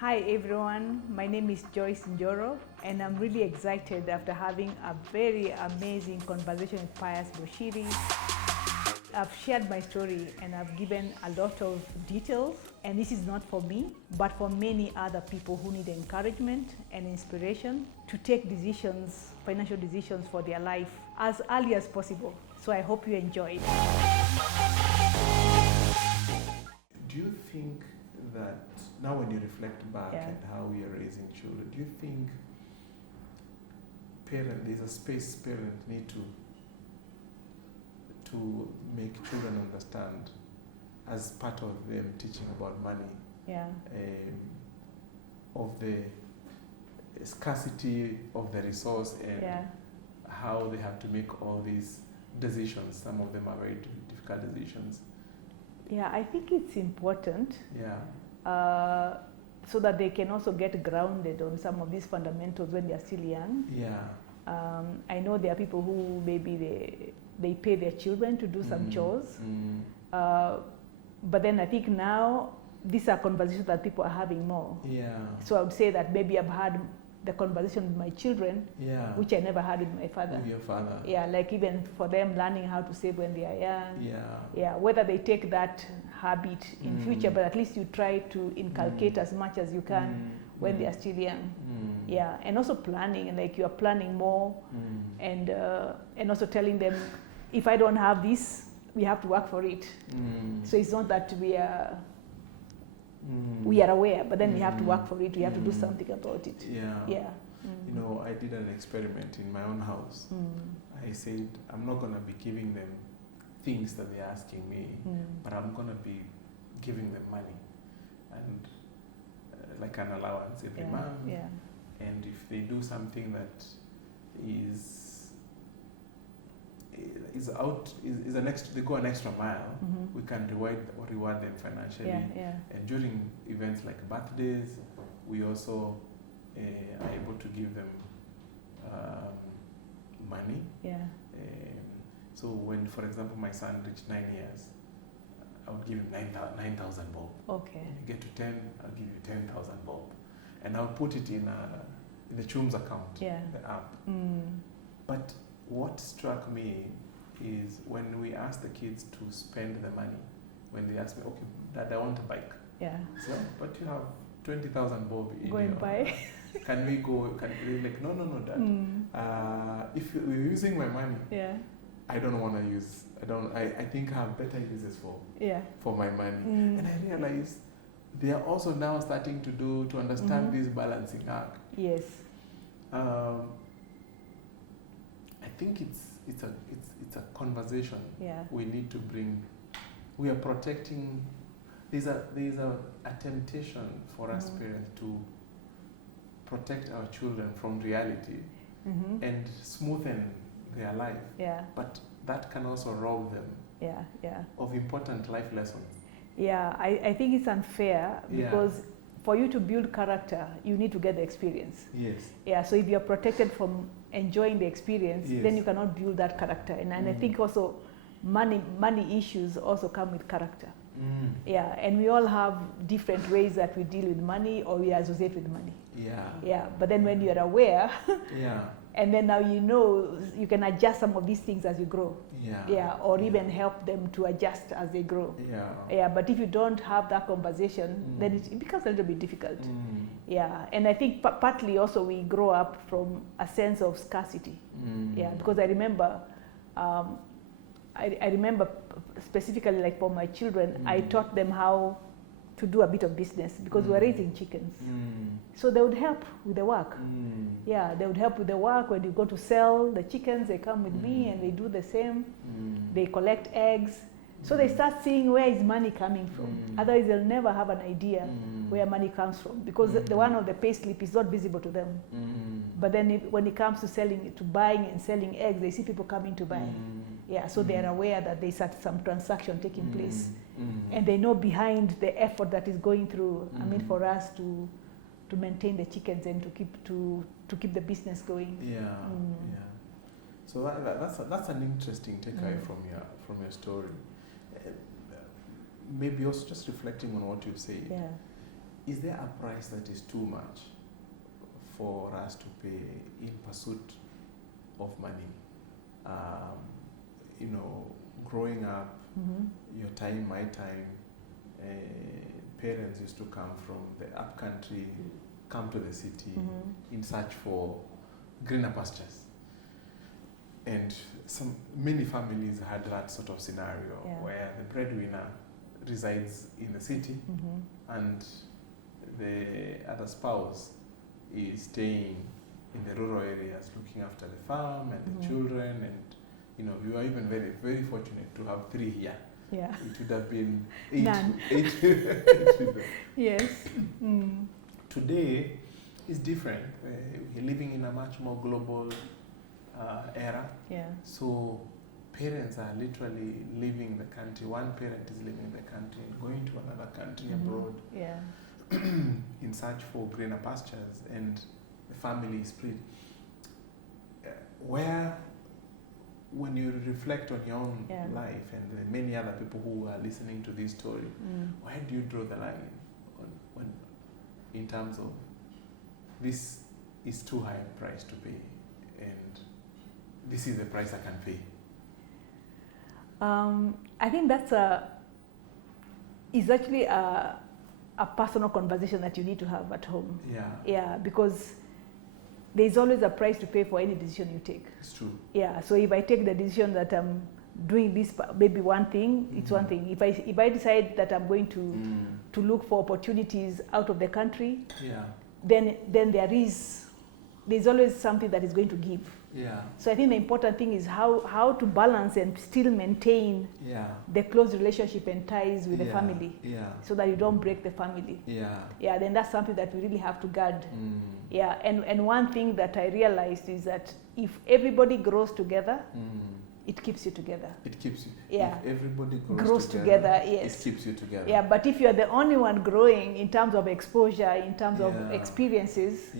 Hi everyone, my name is Joyce Njoro and I'm really excited after having a very amazing conversation with Pius Muchiri. I've shared my story and I've given a lot of details, and this is not for me, but for many other people who need encouragement and inspiration to take decisions, financial decisions for their life as early as possible. So I hope you enjoy it. Do you think that now when you reflect back Yeah. at how we are raising children, do you think there's a space parents need to make children understand as part of them teaching about money, Yeah. of the scarcity of the resource and Yeah. how they have to make all these decisions? Some of them are very difficult decisions. Yeah, I think it's important Yeah. so that they can also get grounded on some of these fundamentals when they are still young. Yeah. I know there are people who maybe they pay their children to do some chores, but then I think now these are conversations that people are having more. Yeah. So I would say that maybe I've had the conversation with my children, Yeah. which I never had with my father. With your father. Yeah, like even for them learning how to save when they are young. Yeah. Yeah, whether they take that habit in future, but at least you try to inculcate as much as you can when they are still young. Yeah, and also planning, like you are planning more, and also telling them, if I don't have this, we have to work for it. So it's not that we are aware, but then we have to work for it. We have to do something about it. Yeah. Yeah. You know, I did an experiment in my own house. I said, I'm not going to be giving them things that they're asking me, but I'm going to be giving them money and like an allowance every month. Yeah. And if they do something that is they go an extra mile, we can reward them financially. Yeah. And during events like birthdays, we also are able to give them money. Yeah. So when, for example, my son reached 9 years, I would give him 9,000 bob. Okay. When you get to 10, I'll give you 10,000 bob. And I'll put it in the Chum's account, the app. But what struck me is when we ask the kids to spend the money, when they ask me, okay, Dad, I want a bike. Yeah. So, but you have 20,000 bob in Go and buy. Can we go? They're like, no, Dad. If you're using my money, I don't want to use. I think I have better uses for my money. And I realized they are also now starting to understand this balancing act. Yes. I think it's a conversation we need to bring. We are protecting. There's a temptation for us parents to protect our children from reality and smoothen their life. Yeah. But that can also rob them of important life lessons. Yeah, I think it's unfair because for you to build character, you need to get the experience. Yes. Yeah, so if you're protected from enjoying the experience, then you cannot build that character. And I think also money issues also come with character. Yeah, and we all have different ways that we deal with money or we associate with money. Yeah, but then when you're aware, and then now you know you can adjust some of these things as you grow. Or even help them to adjust as they grow. But if you don't have that conversation, then it becomes a little bit difficult. And I think partly also we grow up from a sense of scarcity. Because I remember I remember specifically, like for my children, I taught them how to do a bit of business because we were raising chickens. So they would help with the work. They would help with the work. When you go to sell the chickens, they come with me and they do the same. They collect eggs. So they start seeing where is money coming from. Otherwise, they'll never have an idea where money comes from because the one on the pay slip is not visible to them. But then when it comes to buying and selling eggs, they see people coming to buy. So they are aware that there's some transaction taking place. And they know behind the effort that is going through, for us to maintain the chickens and to keep the business going. So that's an interesting takeaway from your story. Maybe also just reflecting on what you've said. is there a price that is too much for us to pay in pursuit of money? You know, growing up, your time, my time, parents used to come from the upcountry, come to the city in search for greener pastures. And many families had that sort of scenario where the breadwinner resides in the city and the other spouse is staying in the rural areas looking after the farm and the children, and you know, we were even very, very fortunate to have 3 here. Yeah. It would have been 8. None. 8 Yes. Today is different. We're living in a much more global era. Yeah. So parents are literally leaving the country. One parent is leaving the country and going to another country abroad in search for greener pastures, and the family is split. When you reflect on your own life and the many other people who are listening to this story, where do you draw the line in terms of this is too high a price to pay and this is the price I can pay? I think that's is actually a personal conversation that you need to have at home. Yeah, because there's always a price to pay for any decision you take. It's true. Yeah, so if I take the decision that I'm doing this, maybe one thing, it's one thing. If I decide that I'm going to look for opportunities out of the country, then there's always something that is going to give. Yeah. So I think the important thing is how to balance and still maintain the close relationship and ties with the family, so that you don't break the family. Yeah, then that's something that we really have to guard. Yeah, and one thing that I realized is that if everybody grows together, it keeps you together. It keeps you. Yeah. If everybody grows together, yes. It keeps you together. Yeah, but if you're the only one growing in terms of exposure, in terms of experiences,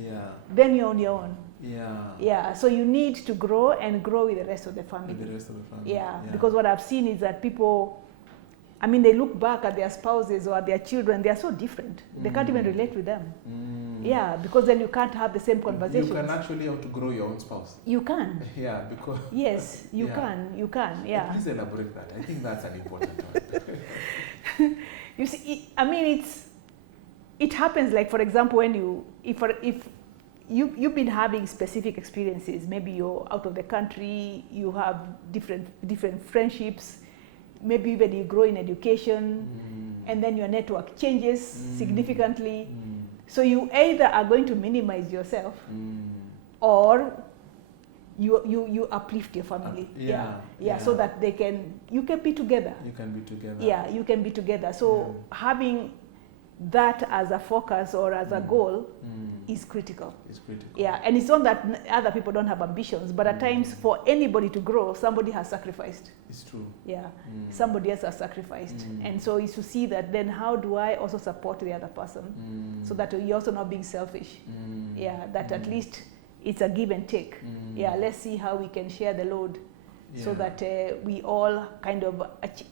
then you're on your own. Yeah, so you need to grow and grow with the rest of the family. With the rest of the family. Yeah, because what I've seen is that people, I mean, they look back at their spouses or their children, they are so different. They can't even relate with them. Yeah, because then you can't have the same conversations. You can actually outgrow your own spouse. You can. Yeah, because... Yes, you can, yeah. Please elaborate that. I think that's an important one. You see, I mean, it happens, like, for example, when if you've been having specific experiences, maybe you're out of the country, you have different friendships, maybe even you grow in education, and then your network changes significantly. So you either are going to minimize yourself, or you uplift your family. So that you can be together. You can be together. Yeah, you can be together. So having that as a focus or as a goal is critical. It's critical. Yeah, and it's not that other people don't have ambitions, but at times for anybody to grow, somebody has sacrificed. It's true. Yeah, somebody else has sacrificed. And so it's to see that then how do I also support the other person so that you're also not being selfish. Yeah, that at least it's a give and take. Yeah, let's see how we can share the load. So that we all kind of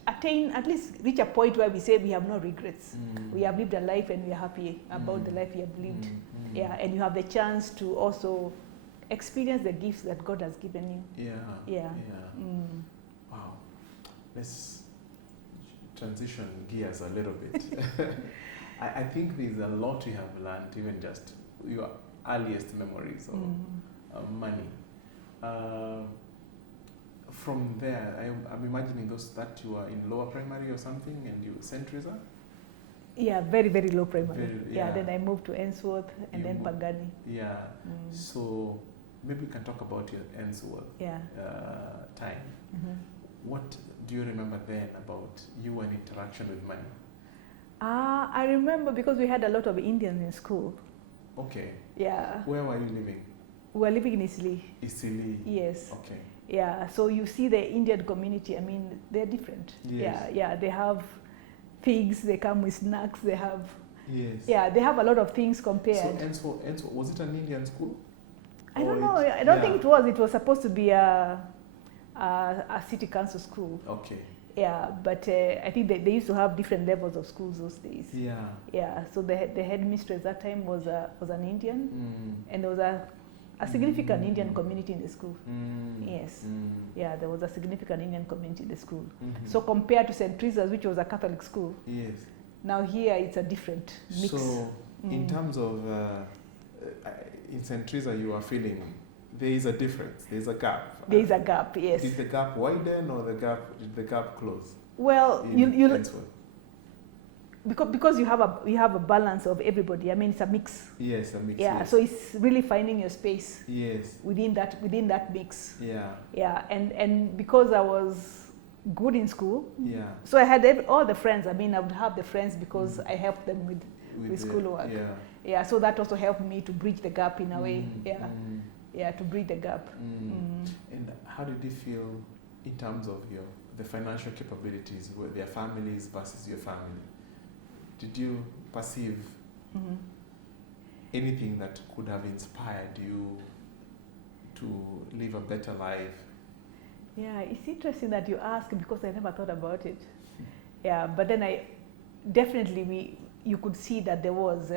attain, at least reach a point where we say we have no regrets. We have lived a life and we are happy about the life we have lived. Yeah, and you have the chance to also experience the gifts that God has given you. Wow. Let's transition gears a little bit. I think there's a lot you have learned, even just your earliest memories of money. From there, I'm imagining that you are in lower primary or something, and you St. Teresa? Yeah, very, very low primary. Then I moved to Ainsworth and then Pagani. Yeah. So maybe we can talk about your Ainsworth time. What do you remember then about you and interaction with money? I remember because we had a lot of Indians in school. Okay. Yeah. Where were you living? We were living in Isli. Isli. Yes. Okay. Yeah, so you see the Indian community, I mean, they're different. Yes. Yeah, they have figs, they come with snacks, they have... Yes. Yeah, they have a lot of things compared. So was it an Indian school? I don't know, I don't think it was. It was supposed to be a city council school. Okay. Yeah, but I think they used to have different levels of schools those days. Yeah. Yeah, so the headmistress that time was an Indian, and there was a significant Indian community in the school. Yes. Yeah, there was a significant Indian community in the school. So compared to St. Teresa's, which was a Catholic school, yes. Now here it's a different mix. So in terms of, in St. Teresa you are feeling there is a difference, there is a gap. There is a gap, yes. Did the gap widen or did the gap close? Well, because you have a balance of everybody. I mean, it's a mix. Yes, a mix. Yeah, yes. so it's really finding your space. Yes. Within that mix. Yeah. Yeah, and because I was good in school. Yeah. So I had all the friends. I mean, I would have the friends because I helped them with schoolwork. Yeah. Yeah. So that also helped me to bridge the gap in a way. Yeah. Yeah, to bridge the gap. And how did you feel in terms of the financial capabilities, with their families versus your family? Did you perceive anything that could have inspired you to live a better life? Yeah, it's interesting that you ask because I never thought about it. Yeah, but then you could see that there was.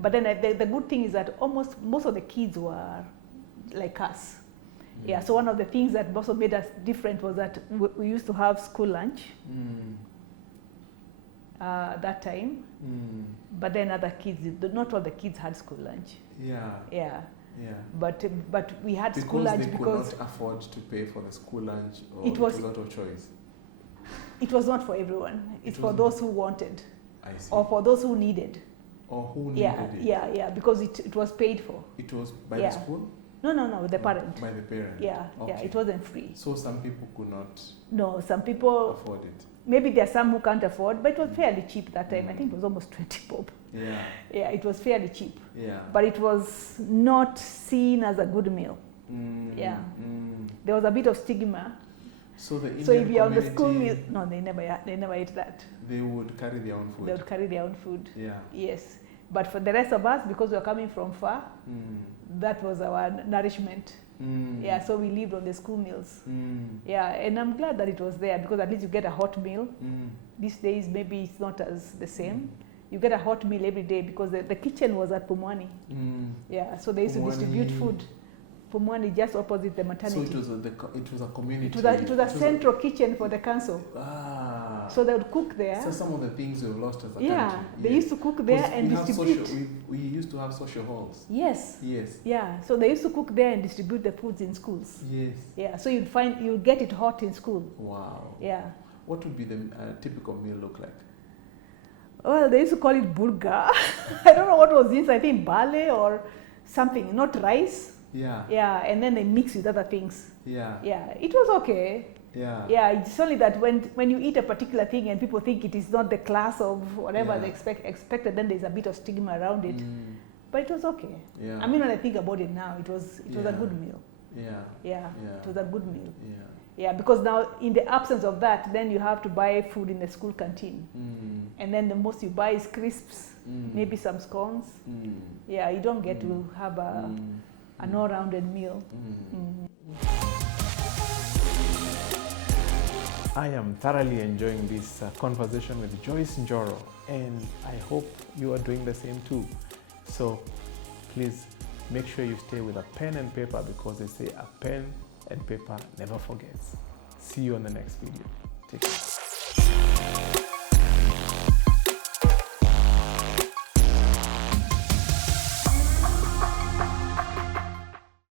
But then the good thing is that most of the kids were like us. Yeah, so one of the things that also made us different was that we used to have school lunch that time. But then other kids, not all the kids had school lunch. Yeah. Yeah. Yeah. But we had school lunch because they could not afford to pay for the school lunch, or it was out of choice. It was not for everyone. It's for those who wanted. I see. Or for those who needed. Or who needed it. Yeah, because it was paid for. It was by the school? No, the parent. By the parent. Yeah, okay. Yeah, it wasn't free. So some people could not. No, some people afford it. Maybe there are some who can't afford, but it was fairly cheap that time. I think it was almost 20 bob. Yeah. Yeah, it was fairly cheap. Yeah. But it was not seen as a good meal. Yeah. There was a bit of stigma. So the Indian if you're on the school meal, no, they never ate that. They would carry their own food. They would carry their own food. Yeah. Yes. But for the rest of us, because we were coming from far, that was our nourishment. Yeah, so we lived on the school meals. Yeah, and I'm glad that it was there because at least you get a hot meal. These days, maybe it's not as the same. You get a hot meal every day because the kitchen was at Pumwani. Yeah, so they used to distribute food. Pumwani just opposite the maternity. So it was a community. It was a central kitchen for the council. Ah. So they would cook there. So some of the things we've lost as a country. Yeah, they used to cook there and distribute. We used to have social halls. Yes. Yes. Yeah, so they used to cook there and distribute the foods in schools. Yes. Yeah, so you'd get it hot in school. Wow. Yeah. What would be the typical meal look like? Well, they used to call it burga. I don't know what was this. I think barley or something, not rice. Yeah. Yeah, and then they mix with other things. Yeah. Yeah, it was okay. Yeah. Yeah, it's only that when you eat a particular thing and people think it is not the class of whatever they expected, then there's a bit of stigma around it. But it was okay. Yeah. I mean, when I think about it now, it was a good meal. Yeah. Yeah. It was a good meal. Yeah. Yeah, because now in the absence of that, then you have to buy food in the school canteen. And then the most you buy is crisps, maybe some scones. Yeah, you don't get to have an all-rounded meal. I am thoroughly enjoying this conversation with Joyce Njoro, and I hope you are doing the same too. So please make sure you stay with a pen and paper because they say a pen and paper never forgets. See you on the next video. Take care.